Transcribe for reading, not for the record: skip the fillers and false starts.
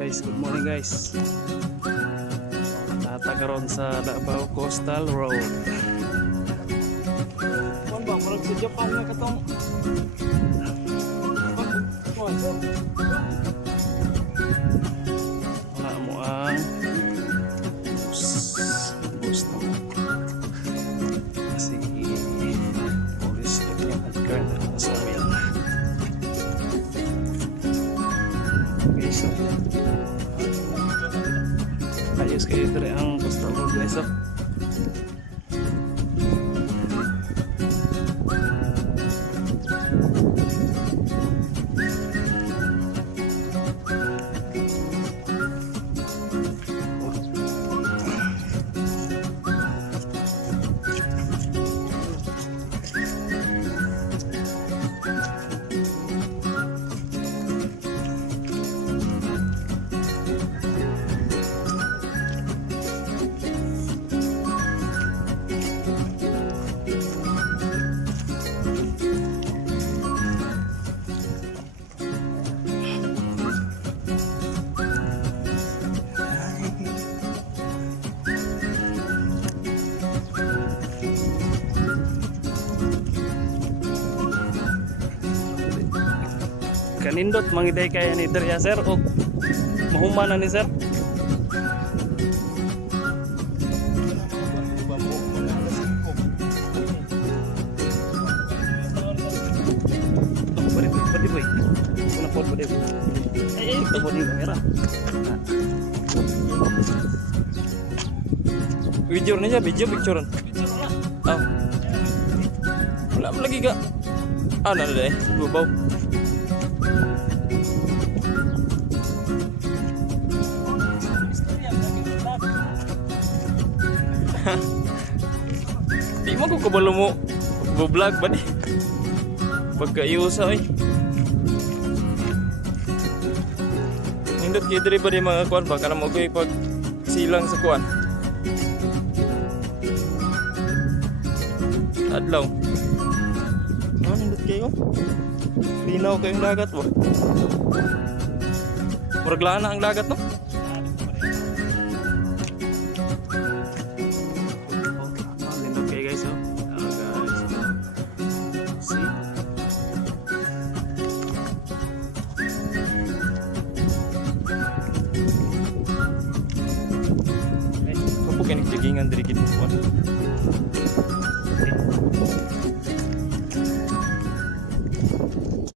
Guys, good morning guys. Natagaron sa Davao Coastal Road. Kuan ba murag sa Japan nga katong Wala mo ang bus na kasi police yung adkar na sa amin. Okay, so ayos kayo ito rin ang Coastal Road guys. So kanindot mangiday kaya ni Dria sir o mahuman na ni sir. Pwede boy. Kuna po pwede. Ito po din kamera. Video niya, picture. Ah. Wala mo lagi ka. Ano na deh, bubaw. Di mo ko kabalo mo vlog ba di pagkaiusa ay nindot kayo diri ba di mga kuan ba kana mo ko'y pag silang sa kuan adlaw nindot kayo linaw kayong dagat ba murag lana ang dagat no. Kaning jagingan diri gid kuan.